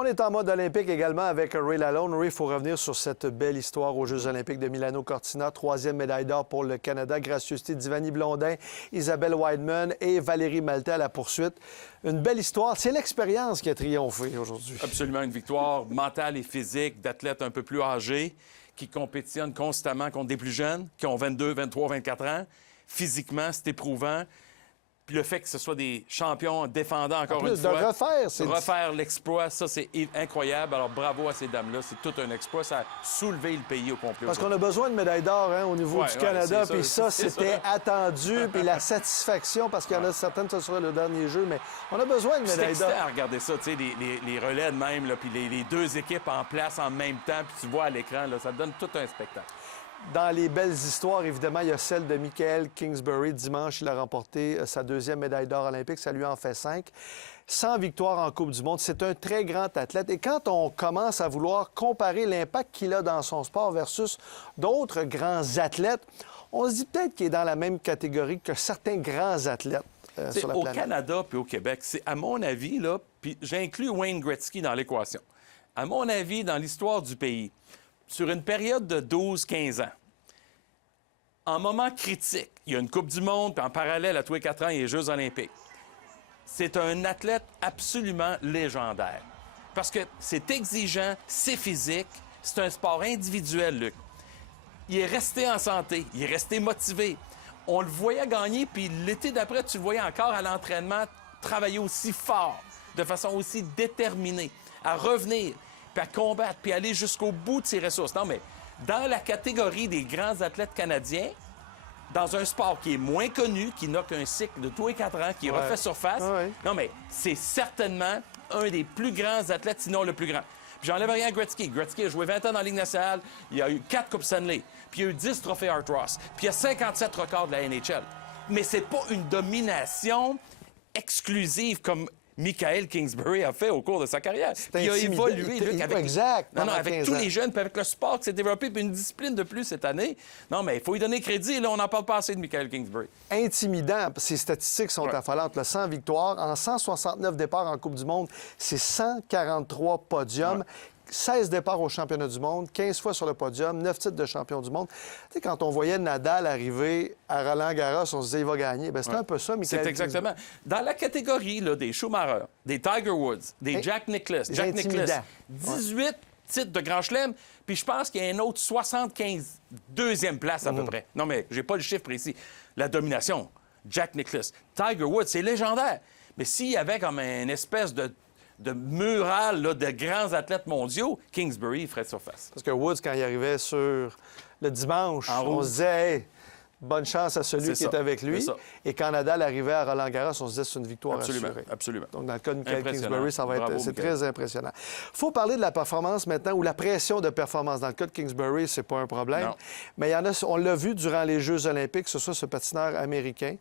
On est en mode olympique également avec Ray Lalonde. Ray, il faut revenir sur cette belle histoire aux Jeux olympiques de Milano-Cortina. 3e médaille d'or pour le Canada. Gracieuseté d'Ivanie Blondin, Isabelle Wideman et Valérie Maltais à la poursuite. Une belle histoire. C'est l'expérience qui a triomphé aujourd'hui. Absolument, une victoire mentale et physique d'athlètes un peu plus âgés qui compétitionnent constamment contre des plus jeunes, qui ont 22, 23, 24 ans. Physiquement, c'est éprouvant. Puis le fait que ce soit des champions défendants encore une fois. De refaire, c'est... Refaire l'exploit, ça, c'est incroyable. Alors, bravo à ces dames-là. C'est tout un exploit. Ça a soulevé le pays au complet. Parce qu'on a besoin de médailles d'or au niveau du Canada. Puis ça, c'était attendu. Puis la satisfaction, parce qu'il y en a certaines, ça sera le dernier jeu, mais on a besoin de médailles d'or. C'est à regarder ça, tu sais, les relais de même, là, puis les deux équipes en place en même temps, puis tu vois à l'écran, là, ça donne tout un spectacle. Dans les belles histoires, évidemment, il y a celle de Michael Kingsbury. Dimanche, il a remporté sa 2e médaille d'or olympique. Ça lui en fait 5. 100 victoires en Coupe du monde. C'est un très grand athlète. Et quand on commence à vouloir comparer l'impact qu'il a dans son sport versus d'autres grands athlètes, on se dit peut-être qu'il est dans la même catégorie que certains grands athlètes sur la planète. Au Canada puis au Québec, c'est à mon avis, là, puis j'inclus Wayne Gretzky dans l'équation. À mon avis, dans l'histoire du pays, sur une période de 12-15 ans, en moment critique, il y a une Coupe du monde, puis en parallèle, à tous les 4 ans, il y a les Jeux olympiques. C'est un athlète absolument légendaire. Parce que c'est exigeant, c'est physique, c'est un sport individuel, Luc. Il est resté en santé, il est resté motivé. On le voyait gagner, puis l'été d'après, tu le voyais encore à l'entraînement travailler aussi fort, de façon aussi déterminée, à revenir, puis à combattre, puis aller jusqu'au bout de ses ressources. Non, mais dans la catégorie des grands athlètes canadiens, dans un sport qui est moins connu, qui n'a qu'un cycle de tous les 4 ans, qui refait surface, non, mais c'est certainement un des plus grands athlètes, sinon le plus grand. Puis j'enlève rien à Gretzky. Gretzky a joué 20 ans dans la Ligue nationale, il a eu 4 Coupes Stanley, puis il a eu 10 trophées Art Ross, puis il y a 57 records de la NHL. Mais c'est pas une domination exclusive comme Michael Kingsbury a fait au cours de sa carrière. Il a évolué, Luc, avec... Exact. Non, avec tous les jeunes, puis avec le sport qui s'est développé, puis une discipline de plus cette année. Non, mais il faut lui donner crédit. Là, on n'en parle pas assez de Michael Kingsbury. Intimidant. Ses statistiques sont affolantes. Le 100 victoires, en 169 départs en Coupe du monde, c'est 143 podiums. 16 départs au championnat du monde, 15 fois sur le podium, 9 titres de champion du monde. Tu sais, quand on voyait Nadal arriver à Roland-Garros, on se disait, il va gagner. Bien, c'était un peu ça, Michael. C'est exactement. Dans la catégorie là, des Schumacher, des Tiger Woods, des Jack Nicklaus, 18 titres de Grand Chelem, puis je pense qu'il y a un autre 75 deuxième place à peu près. Non, mais j'ai pas le chiffre précis. La domination, Jack Nicklaus. Tiger Woods, c'est légendaire. Mais s'il y avait comme une espèce de mural là, de grands athlètes mondiaux, Kingsbury ferait surface. Parce que Woods, quand il arrivait sur le dimanche, on se disait, hey, bonne chance à celui qui est avec lui. Et quand Nadal arrivait à Roland-Garros, on se disait, c'est une victoire assurée. Absolument. Donc, dans le cas de Michael Kingsbury, ça va être c'est très impressionnant. Il faut parler de la performance maintenant, ou la pression de performance. Dans le cas de Kingsbury, c'est pas un problème. Non. Mais il y en a, on l'a vu durant les Jeux olympiques, que ce soit ce patineur américain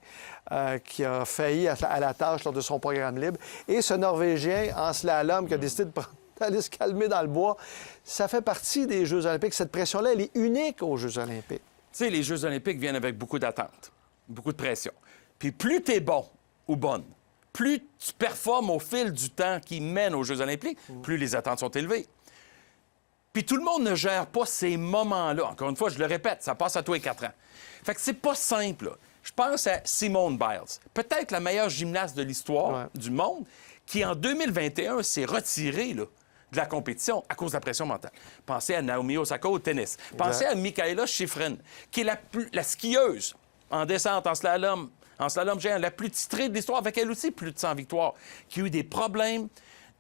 qui a failli à la tâche lors de son programme libre, et ce Norvégien en slalom qui a décidé d'aller se calmer dans le bois. Ça fait partie des Jeux olympiques. Cette pression-là, elle est unique aux Jeux olympiques. Tu sais, les Jeux olympiques viennent avec beaucoup d'attentes, beaucoup de pression. Puis plus tu es bon ou bonne, plus tu performes au fil du temps qui mène aux Jeux olympiques, plus les attentes sont élevées. Puis tout le monde ne gère pas ces moments-là. Encore une fois, je le répète, ça passe à tous les 4 ans. Fait que c'est pas simple, là. Je pense à Simone Biles, peut-être la meilleure gymnaste de l'histoire du monde, qui en 2021 s'est retirée là, de la compétition à cause de la pression mentale. Pensez à Naomi Osaka au tennis. Pensez à Mikaela Shiffrin, qui est la skieuse en descente, en slalom géant, la plus titrée de l'histoire, avec elle aussi plus de 100 victoires, qui a eu des problèmes,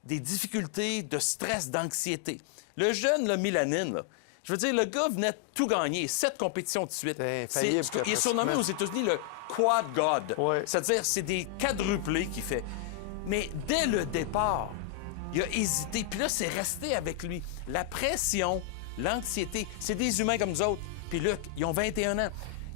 des difficultés, de stress, d'anxiété. Le jeune, le Milanine, là, je veux dire, le gars venait de tout gagner, 7 compétitions de suite. Il est surnommé aux États-Unis le Quad God. C'est-à-dire, c'est des quadruplés qu'il fait. Mais dès le départ, il a hésité. Puis là, c'est resté avec lui. La pression, l'anxiété, c'est des humains comme nous autres. Puis Luc, ils ont 21 ans.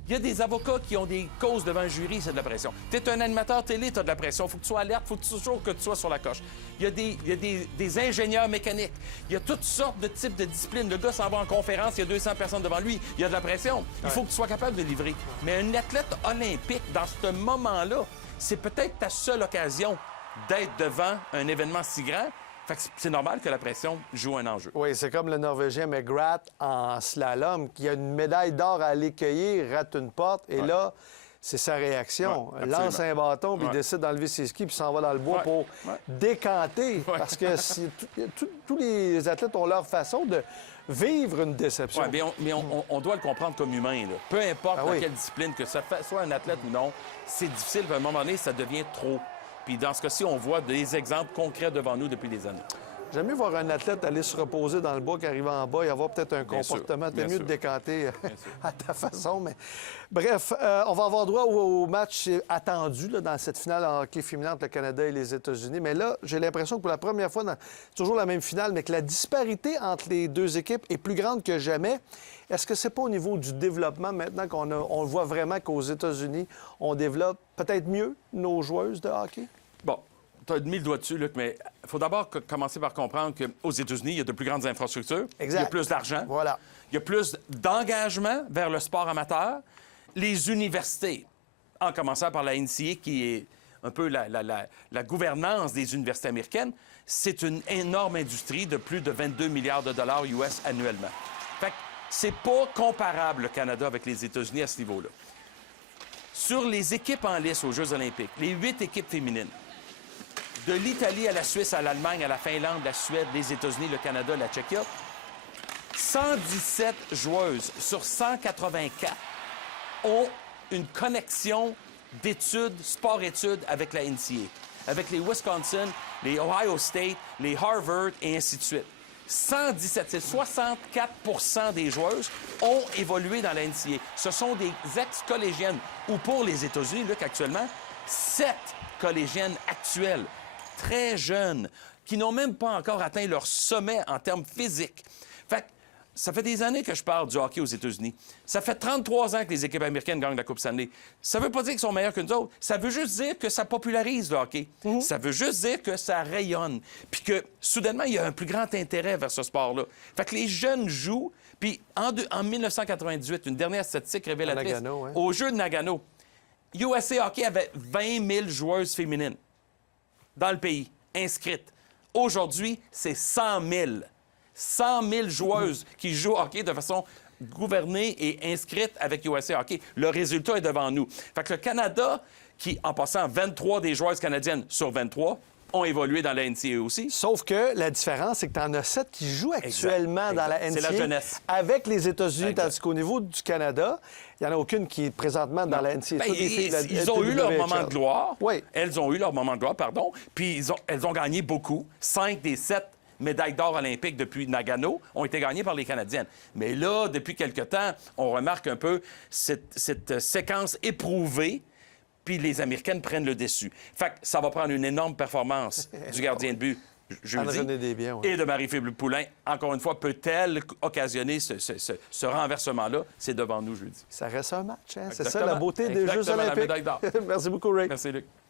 Il y a des avocats qui ont des causes devant un jury, c'est de la pression. Tu es un animateur télé, tu as de la pression. Il faut que tu sois alerte, il faut toujours que tu sois sur la coche. Il y a des ingénieurs mécaniques. Il y a toutes sortes de types de disciplines. Le gars s'en va en conférence, il y a 200 personnes devant lui. Il y a de la pression. Il faut que tu sois capable de livrer. Mais un athlète olympique, dans ce moment-là, c'est peut-être ta seule occasion d'être devant un événement si grand. Fait que c'est normal que la pression joue un enjeu. Oui, c'est comme le Norvégien McGrath en slalom, qui a une médaille d'or à aller cueillir, rate une porte, et là, c'est sa réaction. Ouais, Lance un bâton, puis il Ouais. décide d'enlever ses skis, puis s'en va dans le bois Ouais. pour Ouais. décanter. Parce que tous les athlètes ont leur façon de vivre une déception. Ouais, mais on doit le comprendre comme humain. Là. Peu importe Ah dans oui. quelle discipline, que ça soit un athlète ou non, c'est difficile. À un moment donné, ça devient trop. Puis dans ce cas-ci, on voit des exemples concrets devant nous depuis des années. J'aime mieux voir un athlète aller se reposer dans le bois qu'arriver en bas et avoir peut-être un Bien sûr, comportement. C'est bien mieux sûr. de décanter à ta façon. Mais bref, on va avoir droit au match attendu là, dans cette finale en hockey féminin entre le Canada et les États-Unis. Mais là, j'ai l'impression que pour la première fois, c'est toujours la même finale, mais que la disparité entre les deux équipes est plus grande que jamais. Est-ce que c'est pas au niveau du développement maintenant on voit vraiment qu'aux États-Unis, on développe peut-être mieux nos joueuses de hockey? Bon, tu as mis le doigt dessus, Luc, mais il faut d'abord commencer par comprendre qu'aux États-Unis, il y a de plus grandes infrastructures. Exact. Il y a plus d'argent. Voilà. Il y a plus d'engagement vers le sport amateur. Les universités, en commençant par la NCAA, qui est un peu la gouvernance des universités américaines, c'est une énorme industrie de plus de 22 milliards de dollars US annuellement. Fait que c'est pas comparable, le Canada, avec les États-Unis à ce niveau-là. Sur les équipes en lice aux Jeux olympiques, les 8 équipes féminines, de l'Italie à la Suisse, à l'Allemagne, à la Finlande, la Suède, les États-Unis, le Canada, la Tchéquie, 117 joueuses sur 184 ont une connexion d'études, sport-études avec la NCAA, avec les Wisconsin, les Ohio State, les Harvard et ainsi de suite. 117, c'est 64 des joueuses ont évolué dans la NCAA. Ce sont des ex-collégiennes, ou pour les États-Unis, Luc, actuellement, 7 collégiennes actuelles, très jeunes, qui n'ont même pas encore atteint leur sommet en termes physiques. Fait que ça fait des années que je parle du hockey aux États-Unis. Ça fait 33 ans que les équipes américaines gagnent la Coupe Stanley. Ça veut pas dire qu'ils sont meilleurs que nous autres. Ça veut juste dire que ça popularise le hockey. Ça veut juste dire que ça rayonne. Puis que, soudainement, il y a un plus grand intérêt vers ce sport-là. Fait que les jeunes jouent. Puis en 1998, une dernière statistique révélatrice, Nagano, ouais. au jeu de Nagano, USA Hockey avait 20 000 joueuses féminines dans le pays, inscrites. Aujourd'hui, c'est 100 000. 100 000 joueuses qui jouent au hockey de façon gouvernée et inscrite avec USA Hockey. Le résultat est devant nous. Fait que le Canada, qui, en passant 23 des joueuses canadiennes sur 23, ont évolué dans la NCAA aussi. Sauf que la différence, c'est que tu en as 7 qui jouent actuellement dans la NCAA. C'est la jeunesse. Avec les États-Unis, Exact. tandis qu'au niveau du Canada, il n'y en a aucune qui est présentement dans la NCAA. Ben, Toutes les filles de la ils ont eu leur LWHL. moment de gloire. Oui. Elles ont eu leur moment de gloire, pardon. Puis elles ont gagné beaucoup. 5 des 7 médailles d'or olympiques depuis Nagano ont été gagnées par les Canadiennes. Mais là, depuis quelque temps, on remarque un peu cette séquence éprouvée, puis les Américaines prennent le dessus. Fait que ça va prendre une énorme performance du gardien de but jeudi Anne-Renée Desbiens, oui. et de Marie-Philippe Poulin. Encore une fois, peut-elle occasionner ce renversement-là? C'est devant nous jeudi. Ça reste un match, hein? C'est ça Exactement. la beauté des Jeux Exactement, la olympiques. médaille d'or. Merci beaucoup, Ray. Merci, Luc.